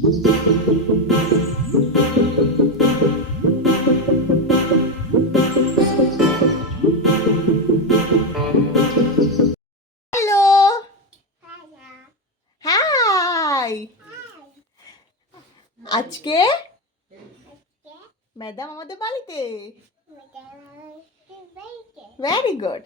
Hello, high. আজকে madam আমাদের বাড়িতে। Very good.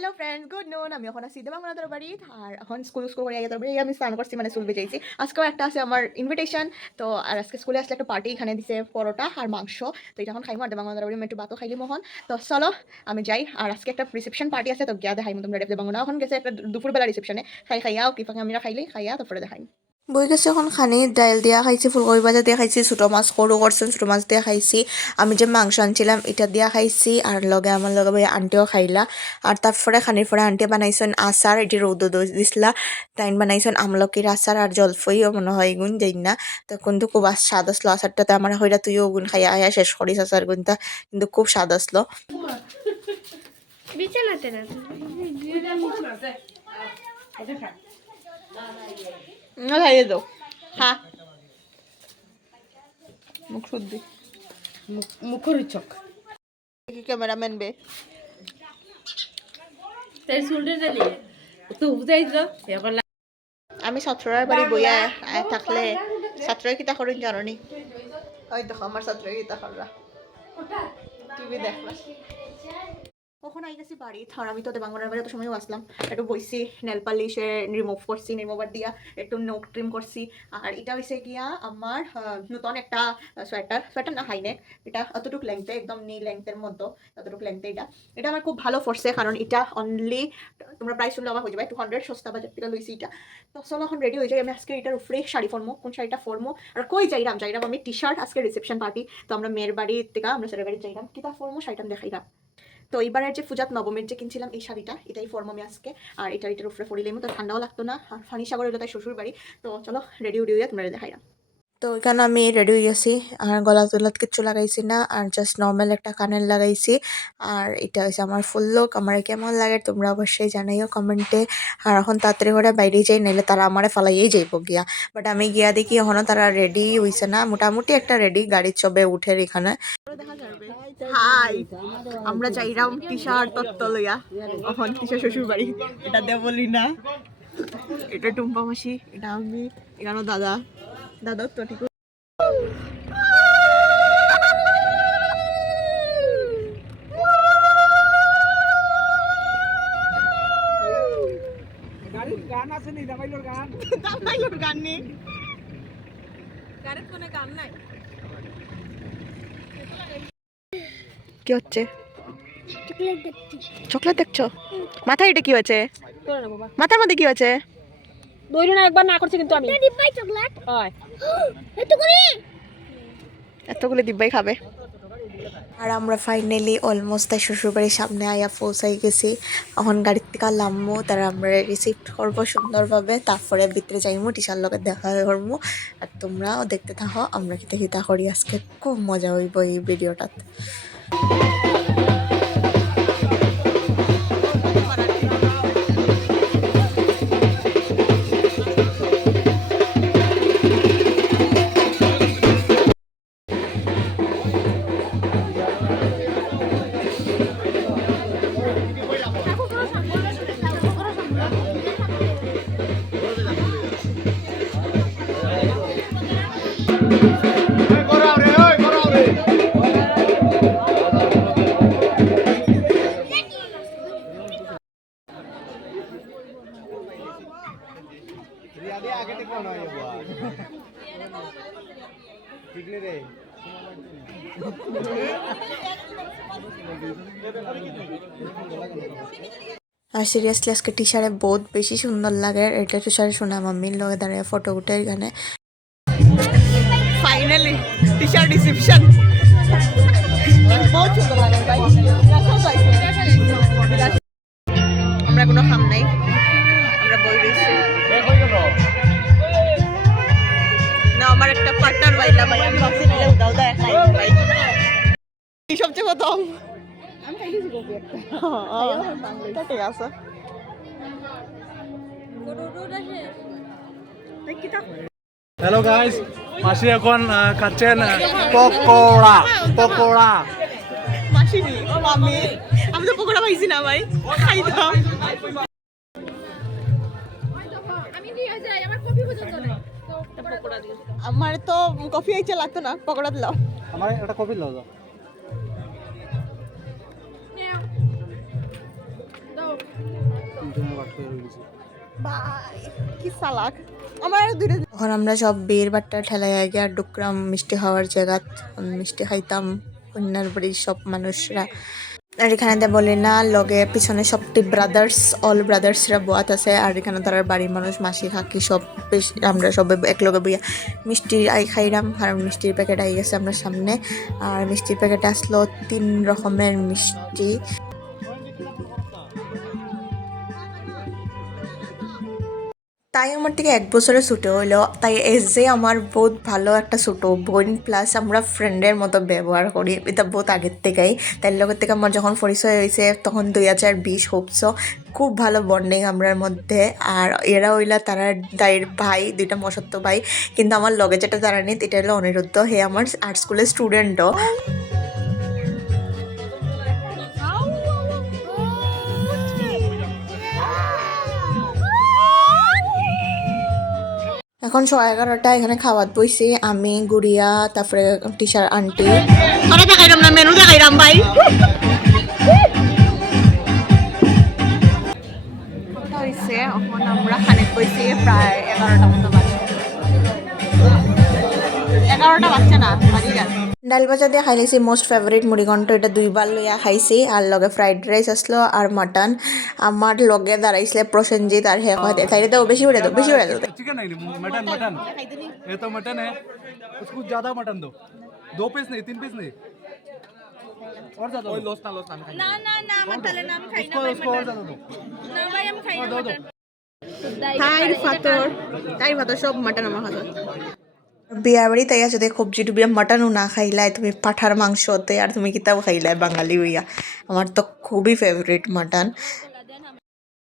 Hello friends, good নুন। আমি এখন আছি দেবাঙ্গনাদের বাড়ি আর এখন স্কুল করে তোর বাড়ি আমি স্নান করছি, মানে স্কুল বেজাইছি। আজকেও একটা আছে আমার ইনভিটেশন। তো আর আজকে স্কুলে আসলে একটা পার্টি, এখানে দিছে পরোটা আর মাংস। তো এটা এখন খাইমো আর দেবাঙ্গনাদের বাড়ি একটু ভাতও খাইলি মোহন। তো চলো আমি যাই। আর আজকে একটা রিসেপশন পার্টি আছে, তো গিয়া দেখাইমো তোমরা। দেবাঙ্গনা এখন গেছে একটা দুপুরবেলা রিসেপশনে, খাইয়াও কি ফাঁকে আমরা খাইয়া তারপরে দেখাইম। বই গেছে এখন খানি ডাইল দিয়া খাইছি, ফুলকপি ভাজা দিয়া খাইছি, ছোটো মাছ সরু করছেন ছোটো মাছ দিয়া খাইছি। আমি যে মাংস আনছিলাম এটা দিয়া খাইছি, আর লগে আমার লগে ভাই আন্টিও খাইলা। আর তারপরে খানির পরে আন্টিয়ে বানাইছেন আচার, এটি রৌদ দিছিলা। তাইন বানাইছেন আমলকির আচার আর জলফইও মনে হয় গুণ যাই না। তো কিন্তু খুব স্বাদ আসলো আচারটাতে। আমার হইরা তুইও গুণ খাইয়া আয়া শেষ করিস আচার গুণটা, কিন্তু খুব স্বাদ আসলো। খাইয়ে দাও, হ্যাঁ মুখ শুদ্ধি মুখের চোখ ক্যামেরাম্যান বে তাই শুনতে জানি তো বুঝাইছ আমি ছাত্রর বাড়ি বইয়া থাকলে ছাত্রই কিতা করেন জানো নি? ওই দেখো আমার ছাত্রই কিতা কররা টিভি দেখলা। কখন আই গেছি বাড়ি আর আমি তো দেবাঙ্গনার বাড়ি এত সময়ও আসলাম, একটু বইছি, নেল পালিশে রিমুভ করছি, রিমুভার দিয়া একটু নোক ট্রিম করছি। আর এটা হয়েছে গিয়া আমার নতুন একটা সোয়েটার না হাইনেক, এটা অতটুকু লেংথে, একদম নি লেংথের মধ্যে, অতটুকু লেংথে। এটা আমার খুব ভালো পড়ছে, কারণ এটা অনলি তোমরা প্রাইস শুনলে অবাক হয়ে যাবে, 200 সস্তা বাজার থেকে লইছি এটা। তো চলো এখন রেডি হয়ে যাই। আমি আজকে এটার উপরে শাড়ি ফরমো, কোন শাড়িটা ফরমো আর কই যাইরাম আমি টি শার্ট, আজকে রিসেপশন পার্টি। তো আমরা মেয়ের বাড়ি থেকে আমরা ছেলের বাড়ি যাইরাম, কিতা ফরমো শাড়িটা দেখাইরাম। তো এইবারের যে পূজাত নবমীর যে কিনছিলাম এই শাড়িটা, এটাই ফর্ম আমি আজকে। আর এটার উপরে ফরিলেই তো ঠান্ডাও লাগতো না, আর ফানি সাগরের তাই শ্বশুর বাড়ি। তো চলো রেডি উডি হইয়া তোমরা দেখাইলাম। তো ওইখানে আমি রেডি হয়ে গেছি, আর গলা তোলাত কিচ্ছু লাগাইছি না, আর জাস্ট নর্মাল একটা কানের লাগাইছি। আর এটা হচ্ছে আমার ফুল লুক। আমার কেমন লাগে তোমরা অবশ্যই জানাইও কমেন্টে। আর এখন তাড়াতাড়ি করে বাইরে যাই, নাইলে তারা আমারে ফালাইয়েই যাইব গিয়া। বাট আমি গিয়া দেখি এখনো তারা রেডি হইছে না, মোটামুটি একটা রেডি, গাড়ির চবে উঠে এখানে। হাই, আমরা যাইরাম টি শার্ট তত্ত্ব লইয়া এখন কিসের শ্বশুর বাড়ি। এটা দেবলি না, এটা টুম্পা মাসি, এটা আমি, এখানে দাদা তো ঠিক। গান আছে নি দাবাইলোর গান নেই, গানের কোনো গান নাই। কি হচ্ছে? চকলেট দেখছো? মাথায় এটা কি হয়েছে? মাথার মধ্যে কি হয়েছে? দইরো না, একবার না করছি কিন্তু আমি ডিব্বাই চকলেট হয় এতগুলো দিব্যাই খাবে। আর আমরা ফাইনালি অলমোস্ট তাই শ্বশুরবাড়ির সামনে আয়া পৌঁছাই গেছি। এখন গাড়ির থেকে নামবো, তারা আমরা রিসিভ করবো সুন্দরভাবে, তারপরে ভিতরে যাইমু, টিচার লগে দেখা করবো। আর তোমরাও দেখতে থাকো আমরা কিতা কিতা করি। আজকে খুব মজা হইব এই ভিডিওটাত। আগে থেকে মনে হয় ঠিক নেই রে। আর সিরিয়াসলি আজকে টি শার্টে বহুত বেশি সুন্দর লাগে। এটা টি শার্টে শোনা মাম্মির লগে দাঁড়িয়ে ফটো উঠে এখানে। ফাইনালি টি শার্ট রিসেপশন বহুত সুন্দর লাগে ভাই। আমরা কোনো খাম নাই, আমরা বই রয়েছি না। আমার একটা পার্টনার বাইলা ভাই, আমি ভাবছি নিলে উদাও দেয় খাই ভাই। এই সবচেয়ে প্রথম আমি খাইছি কফি একটা ঠিক আছে। Hello guys, মাসি এখন খাচ্ছেন পকোড়া পকোড়া। মাসি নি ও মামি, আমি তো পকোড়া পাইছি না ভাই, খাইতাম। আমার তো কফি আইছে লাগতো না, পকোড়া দিলাম। আমার একটা কফি লাও দাও। ভাই কি সালাক আমার দুইটা। তখন আমরা সব বিয়ের বাট্টা ঠেলাই আগে আর ডুকরাম মিষ্টি খাওয়ার জায়গা, মিষ্টি খাইতাম কন্যার বাড়ির সব মানুষরা। আর এখানে বলে না লগে পিছনে সবটি ব্রাদার্স, অল ব্রাদার্সরা বোয়াত আছে। আর এখানে তার বাড়ির মানুষ মাসি খাকি সব আমরা সব একলগে বইয়া মিষ্টি খাইলাম। আর মিষ্টির প্যাকেট আই গেছে আমরা সামনে। আর মিষ্টির প্যাকেট আসলো 3 রকমের মিষ্টি। তাই আমার থেকে 1 বছরের ছোটো হইলো, তাই এস যে আমার বহুত ভালো একটা ছোটো বোন, প্লাস আমরা ফ্রেন্ডের মতো ব্যবহার করি, এটা বহুত আগের থেকেই। তাই লগের থেকে আমার যখন পরিচয় হয়েছে তখন 2020 হোপস, খুব ভালো বন্ডিং আমরার মধ্যে। আর এরা হইলা তারা দায়ের ভাই, 2টা মসত্ব ভাই। কিন্তু আমার লগে যেটা তারা নেই এটা হলো অনিরুদ্ধ, হে আমার আর্ট স্কুলের স্টুডেন্টও। এখন 11:30 এখানে খাওয়াত বইছি আমি, গুড়িয়া, তারপরে টিচার আন্টি। তোরা দেখাইলাম না, মেনু দেখাইলাম ভাই। হইছে এখন আমরা খানিক বইছি প্রায় 11টা মতো বাজে। 11টা বাজছে না, বাজি গেল। ডাল ভাজা দিয়ে খাইলেছি মোস্ট ফেভারিট মুড়িঘণ্ট, এটা 2 বার লইয়া খাইছি। আর লগে ফ্রাইড রাইস আসলো আর মাটন। আমার লগে দাঁড়াইছিলে প্রসেনজিৎ, আর হে কয় তাইলে তো বেশি উড়ে দাও, বেশি উড়ে দাও। चिकन नहीं, मटन मटन ये तो मटन है, उसको ज्यादा मटन दो। 2 पीस नहीं, 3 पीस नहीं, और ज्यादा दो। लोस्ता लोस्ता हम खाएंगे। ना ना ना मत डाले ना, हम खाई ना उसको भाई उसको और मटन। ज्यादा दो। ना भाई हम खाई ना दो दो। मटन। তাই ভাত সব মাটন আমার হাতে। বিয়া বাড়ি তাই আছে দেখ সবজি টুবিয়া মাটনও না খাইলাই তুমি, পাঠার মাংসতে আর তুমি কিতাও খাইলাই বাঙালি হইয়া। আমার তো খুবই ফেভারিট মাটন।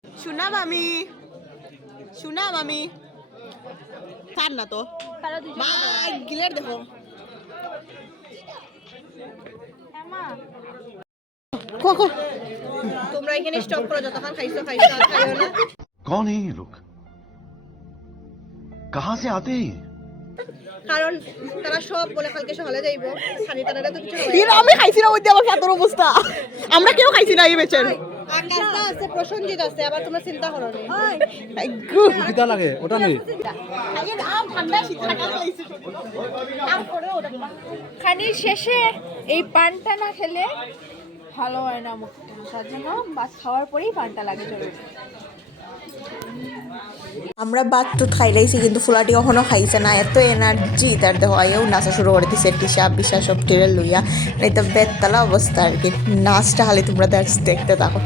শোনা মামি, শোনা মামি খান না তো ভাই, গিলের দেখো। তোমরা এখানে স্টপ করো, যতক্ষণ খাইছো খাইছো, আর খাইও না। कौन है ये लोग? कहाँ से आते हैं? কারণ তারা সব বলে কালকে সকালে যাইবো, খানি তারা তো কিছু আমি খাইছি না, ওই যে আমার ফাতর অবস্থা। আমরা কেউ খাইছি না এই বেচের। আকাশটা আছে, প্রসঞ্জিত আছে, আবার তোমরা চিন্তা করো না। कितना लगे ওটা নেই। আগে আম ঠান্ডা শীত থাকা খাইছি তারপরে ওটা খানির শেষে এই পানটা না খেলে ভালো হয় না মুখটা, তার জন্য ভাত খাওয়ার পরেই পানটা লাগে জরুরি। আমরা ভাত তো খাইলাইছি কিন্তু ফুলাটি কখনো খাইছে না, এত এনার্জি তার দেহ আয়েও নাচা শুরু করে দিছে টিসা বিশ্বাস সব টেরে লইয়া। এই তো বেতলা অবস্থা আর কি, নাচটা খালি তোমরা দেখতে থাকো।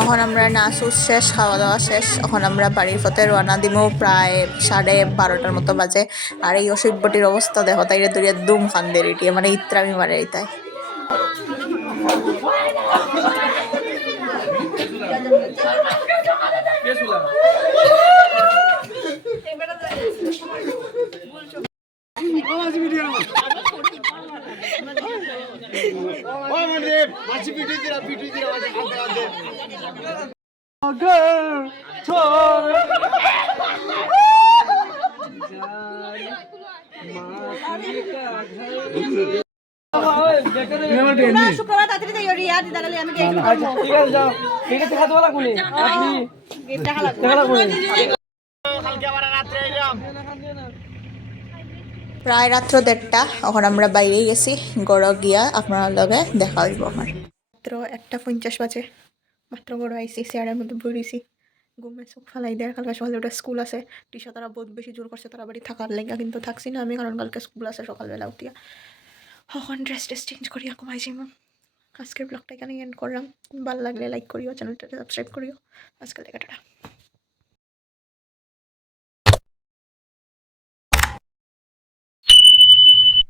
এখন আমরা নাচ শেষ, খাওয়া দাওয়া শেষ, এখন আমরা বাড়ির পথে রওনা দিব। প্রায় 12:30 মতো বাজে। আর এই অসভ্যটির অবস্থা দেখো, তাইরে দূরিয়া দুম খান্দে রেটিয়ে, মানে ইত্রামি মারে তাই। তুমি আমার বেনি শুক্রবার তাড়াতাড়ি যাই রিয়া দিদারালে আমি গিয়ে ঠিক আছে যাও এটা দেখা দেওয়া লাগবে আপনি টাকা লাগবে দেখা লাগবে প্রায় রাত্র 1:30 এখন আমরা বাইরে গেছি গড় গিয়া আপনার লগে দেখা হইব আমার মাত্র 1:50 বাজে মাত্র গড় আইসি চেয়ারের মধ্যে বইছি ঘুমে চোখ ফালাই দেয় কালকে সকালে ওটা স্কুল আছে টিশা তারা বহুত বেশি জোর করছে তারা বাড়ি থাকার লেগা কিন্তু থাকছি না আমি কারণ কালকে স্কুল আছে সকালবেলা উঠিয়া এখন ড্রেস চেঞ্জ করিয়া কমাই যাইব আজকের ব্লগটা এখানে এন্ড করলাম ভালো লাগলে লাইক করিও চ্যানেলটা সাবস্ক্রাইব করিও আজকাল টাটা